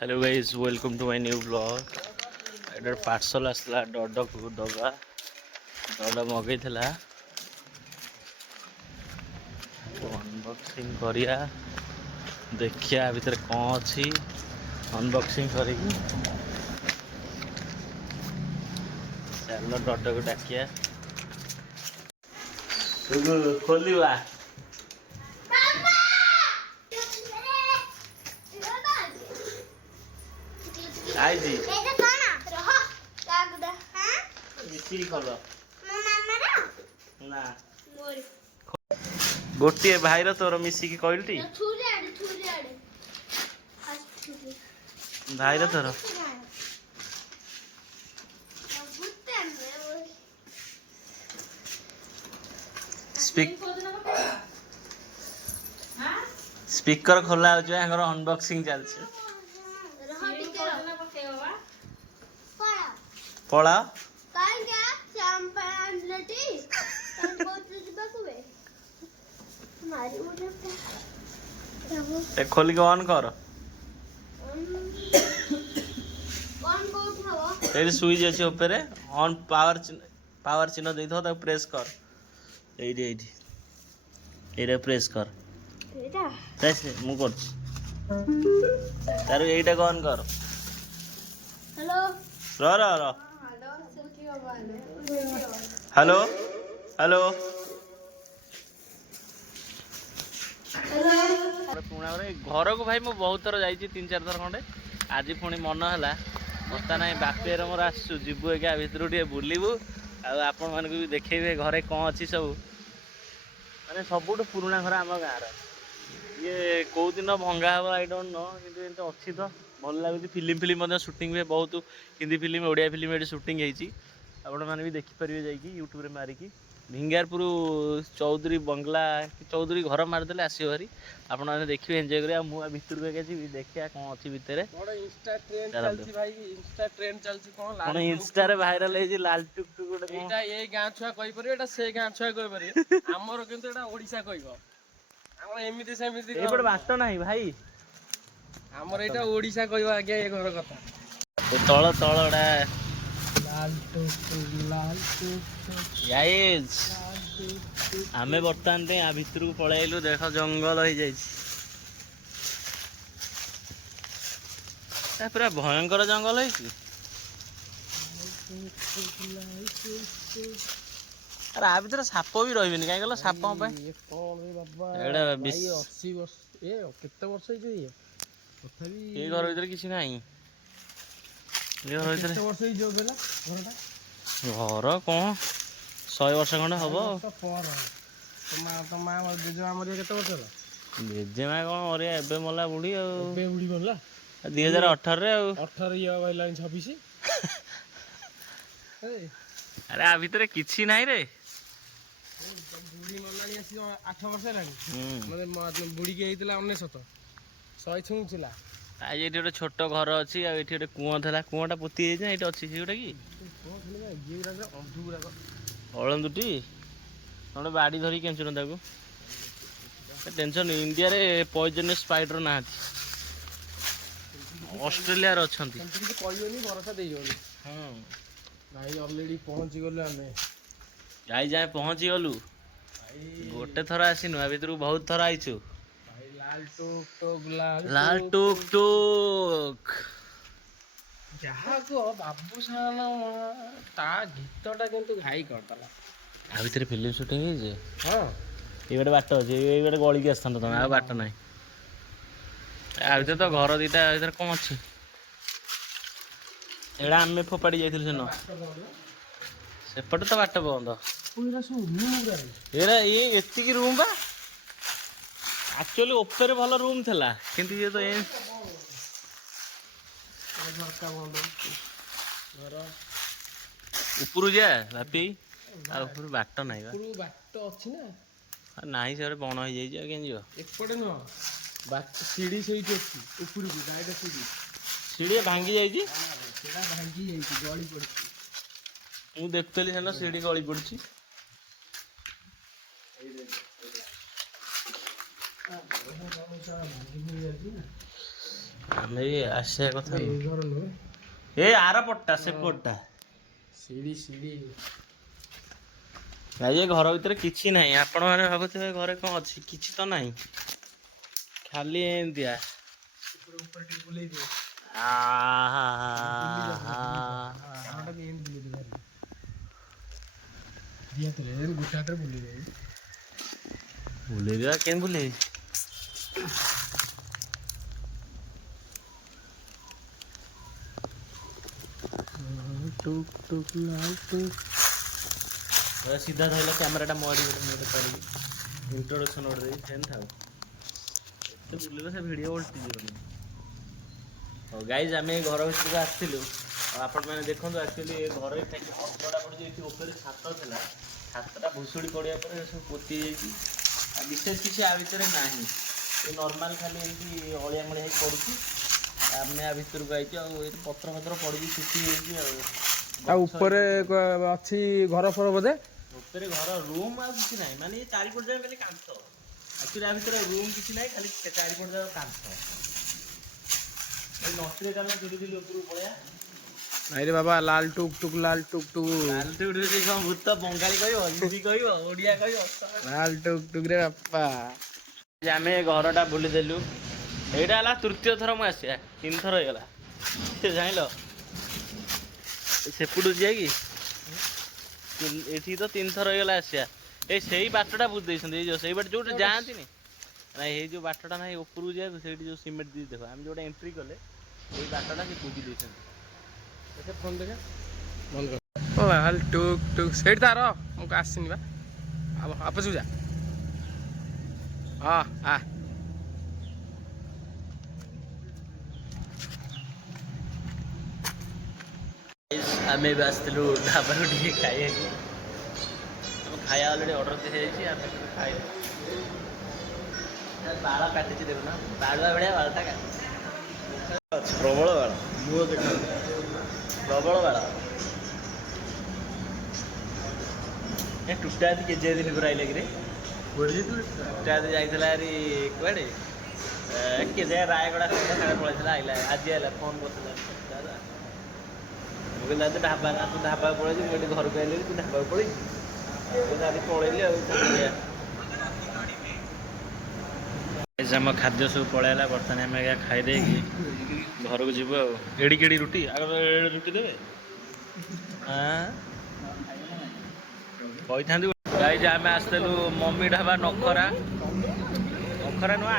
Hello guys welcome to my new blog. एडर parcel आसला डड को दबा डड मगई थला अनबॉक्सिंग करिया देखिया भीतर कौन अच्छी अनबॉक्सिंग करिकी चलो डड को डाकिया खोलिवा आई जी मिसी खोल ना गोटे भाईर तोर मिसिकी कहलटी भाईर तोर स्पीकर खोला हो अनबॉक्सिंग चलছে पळा खोल के ऑन कर स्विच अच्छे ऊपर ऑन पावर चिन्ह दे दो प्रेस कर ये प्रेस कर मु कर तार यहीटा ऑन कर हेलो हेलो हेलो पुणा घर को भाई मु बहुत थर जा 3-4 थर खंडे आज पुणी मन है बस्ता ना बापेर मोर आसु जीवु एका भितर बुलू आपण मान भी देखेबे घरे कौन अच्छी सब माने सबुठ पुराणा घर आम गाँव ये कौ दिन भंगा हम आई डोंट नो कि अच्छी तो भल लगुच फिल्म शूटिंग हुए बहुत हिंदी फिल्म ओडिया फिल्म ये शूटिंग होती आपण मैंने भी देखिपारे जा यूट्यूब रे मारिकी भिंगारपुर चौधरी बंगला चौधरी घर मारिदे आसो भारी आपण देखिए एंजॉय करें मुझे भितर को देखिए कौन अच्छी भितर इंस्टा रे भाइराल है लाल टुक टुक गोटे ये गाँ छुआ कहि परिबे एटा से गाँ छुआ कहि परिबे हमर किंतु एटा ओडिसा कहइबो हमर एमिति सेमिति एपट बाट नाही भाई हमर एटा ओडिसा कहइबो आज्ञा ए घर कथा तळ तळडा लाल टुक गाइस आमे बर्तमान ते आ भितर को पळाइलु देख जंगल हो जाई पूरा भयंकर जंगल है अरे आ भीतर साप भी रही कहीं गल साप ये घर भीतर किसी ना घर कौन 100 वर्ष खंड हम जेजेमा कौन मरिया एबे मला बुढ़ी बुढ़ी मरला 2018 रे 18 या भाई 26 अरे आ भीतर किछि नाही रे बुढ़ी मरलानी आसी 8 वर्ष हेलानी मतलब बुढ़ी के हेतला 19 100 छुंचला आज ये गोटे छोट घर अच्छी ये गोटे कूआ था कूआटा पोती ये अच्छी गोटा कि हलंदुटी गोटे बाड़ी धरिक केचुन टेंशन इंडिया रे पॉइजनस स्पाइडर ना ऑस्ट्रेलिया रे अछंती भरोसा दे भाई ऑलरेडी पहुंची गलु आमे जाई जाए पहुंची गलु गोटे थर आसीनु आ भीतर बहुत थर आइछु लाल टुक टुक जहाँ को बाबू सान ता गीतटा किंतु घाई करतला आ भीतर फिल्म शूटिंग है जे हां ये गोटे बाट अच्छे ये गोटे गली के आसता तुम आ बाट ना आ भीतर तो घर दीटा भीतर कौन अच्छी एड़ा आमे फोपाड़ी जाइथिलु सेन सेपटे तो बाट बंद एरा ये एतिकी रूम बा एक्चुअली ऊपर भल रूम थला किंतु ये तो ऊपर जा बापी आ ऊपर बाट नाही बा बाट अछि ना नाही से बण हो जाई के जियो एपटे न बाट सीढ़ी सहित अछि ऊपर को डायरेक्ट सीढ़ी भांगी जाई छी सेडा भांगी जाई छी गली पड़छि मु देखतली सेना सीढ़ी गली पड़छि ଆମେ ବି ଆସିବା କଥା ଏଇ ନୁହଁ। ଘର ନୁହେଁ ଏ ଆର ପଟଟା ସେପଟଟା। ସିଡି ସିଡି ଭାଇ ଏ ଘର ଭିତରେ କିଛି ନାହିଁ। ଆପଣ ମାନେ ଭାବୁଥିବେ ଘରେ କଣ ଅଛି, କିଛି ତ ନାହିଁ, ଖାଲି ଏମିତିଆ। ଉପରେ ଟିକେ ବୁଲେଇ ଦିଅ ଆହା କାମଟାକୁ ଏମିତି ବୁଲେଇ ଦିଅ ଦି ହାତରେ ଗୋଟେ ହାତରେ ବୁଲେଇ ଦିଅ ବୁଲେଇବା କେମିତି ବୁଲେଇ? ଟୁକ୍ ଟୁକ୍ ଲାଲ ଟୁକ୍ ସିଧା ଧରିଲା କ୍ୟାମେରାଟା ମୋଡ଼ି ଗୋଟେ କରିକି ଇଣ୍ଟ୍ରୋଡକ୍ସନ୍ ଗୋଟେ ଦେଇକି ସେମିତି ଥାଉ। ଏତେ ବୁଲିଲେ ସେ ଭିଡ଼ିଓ ଓଲଟି ଯିବନି। ହଉ ଗାଇଜ୍, ଆମେ ଏ ଘର ଭିତରକୁ ଆସିଥିଲୁ। ଆଉ ଆପଣମାନେ ଦେଖନ୍ତୁ, ଆକ୍ଚୁଆଲି ଏ ଘର ଖାଇକି ଅନ୍ତଟା ପଡ଼ିଛି। ଏଠି ଉପରେ ଛାତ ଥିଲା, ଛାତଟା ଭୁଷୁଡ଼ି ପଡ଼ିବା ପରେ ସବୁ ପୋତି ଯାଇଛି। ଆଉ ବିଶେଷ କିଛି ଆ ଭିତରେ ନାହିଁ, ଏ ନର୍ମାଲ୍ ଖାଲି ଏମିତି ଅଳିଆ ମଳିଆ ହେଇକି ପଡ଼ୁଛି। ଆମେ ଆ ଭିତରକୁ ଆଇଛୁ, ଆଉ ଏଠି ପତ୍ର ଫତ୍ର ପଡ଼ିକି ଶୁଖି ଯାଇଛି। ଆଉ ଉପରେ ଅଛି ଘର ଫର ବୋଧେ? ଉପରେ ଘର ରୁମ୍ ଆଉ କିଛି ନାହିଁ, ମାନେ ଏ ଚାରିପଟ ଯାକ ଖାଲି କାନ୍ଥ। ଆକ୍ଚୁଆଲି ଆ ଭିତରେ ରୁମ୍ କିଛି ନାହିଁ, ଖାଲି ଚାରିପଟ ଯାକ କାନ୍ଥ। ଏଇ ନଥିଲେ କାରଣ ଧୀରେ ଧୀରେ ଉପରକୁ ପଳେଇବା। ନାଇରେ ବାବା, ଲାଲ ଟୁକ୍ ଟୁକ୍ ଲାଲ ଟୁକ୍ ଟୁକ୍ ଲାଲଟୁକ କଣ ଭୂତ ବଙ୍ଗାଳୀ କହିବ, ହିନ୍ଦୀ କହିବ, ଓଡ଼ିଆ କହିବ? ଲାଲ ଟୁକ୍ ଟୁକ୍ ରେ ବାପା। ଆମେ ଘରଟା ବୁଲିଦେଲୁ। ଏଇଟା ହେଲା ତୃତୀୟ ଥର ମୁଁ ଆସିବା, 3 ଥର ହେଇଗଲା। ଜାଣିଲ ସେପଟୁ ଯିବା କି? ଏଠି ତ 3 ଥର ହେଇଗଲା ଆସିବା। ଏଇ ସେଇ ବାଟଟା ବୁଝି ଦେଇଛନ୍ତି, ଏଇ ଯୋଉ ସେଇ ବାଟ ଯୋଉଟା ଯାଆନ୍ତିନି। ନାଇଁ, ଏଇ ଯୋଉ ବାଟଟା ନାହିଁ ଉପରକୁ ଯିବାକୁ, ସେଇଠି ଯୋଉ ସିମେଣ୍ଟ ଦେଇ ଦେଖ, ଆମେ ଯୋଉଟା ଏଣ୍ଟ୍ରି କଲେ ସେଇ ବାଟଟା ସେ ବୁଝି ଦେଇଛନ୍ତି। ଫୋନ ଦେଖା ବନ୍ଦ କର। ଓ ଲାଲ ଟୁକ୍ ଟୁକ୍ ସେଇଠି ତାର ମୁଁ ଆସିନି ବା। ଆପେ ଯା ହଁ ଆ ଆମେ ଏବେ ଆସିଥିଲୁ ଢାବାକୁ ଟିକେ ଖାଇବାକୁ। ଆମ ଖାଇବା ଅଲରେଡ଼ି ଅର୍ଡ଼ର ଦିଆଯାଇଛି, ଆମେ ଖାଇବୁ। ବାଳ କାଟିଛି ଦେଖୁନ, ବାଳୁଆ ଭଳିଆ ବାଳଟା କାଟିଛି। ପ୍ରବଳ ବାଳ, ମୁହଁ ଦେଖ, ପ୍ରବଳ ବାଳ। ଏ ଟୁଟା ଆଜି କେଜିଏ ଦିନ ପରେ ଆଇଲା କିରେ? ଟୁଟା ଆଜି ଯାଇଥିଲା ହାରି କୁଆଡ଼େ କେଜାଣି ରାୟଗଡ଼ା ପଳେଇଥିଲା, ଆଇଲା ଆଜି ଆଇଲା, ଫୋନ୍ କରିଥିଲା। ମୁଁ କହିଲି ତୁ ଢାବାକୁ ପଳେଇଛୁ। ମୁଁ ଏଠି ଘରକୁ ଆଇଲି, ତୁ ଢାବାକୁ ପଳେଇଛୁ? ଆଜି ପଳେଇଲି ଆଉ କ'ଣ କରିବା। ଆମ ଖାଦ୍ୟ ସବୁ ପଳେଇଲା, ବର୍ତ୍ତମାନ ଆମେ ଆଜ୍ଞା ଖାଇଦେଇକି ଘରକୁ ଯିବୁ ଆଉ। ଏଡ଼ିକି ଏଡ଼ି ରୁଟି, ଆଗ ରୁଟି ଦେବେ। କହିଥାନ୍ତି ଗାଇଜ, ଆମେ ଆସିଥିଲୁ ମମି ଢାବା ନଖରା ନୁହଁ।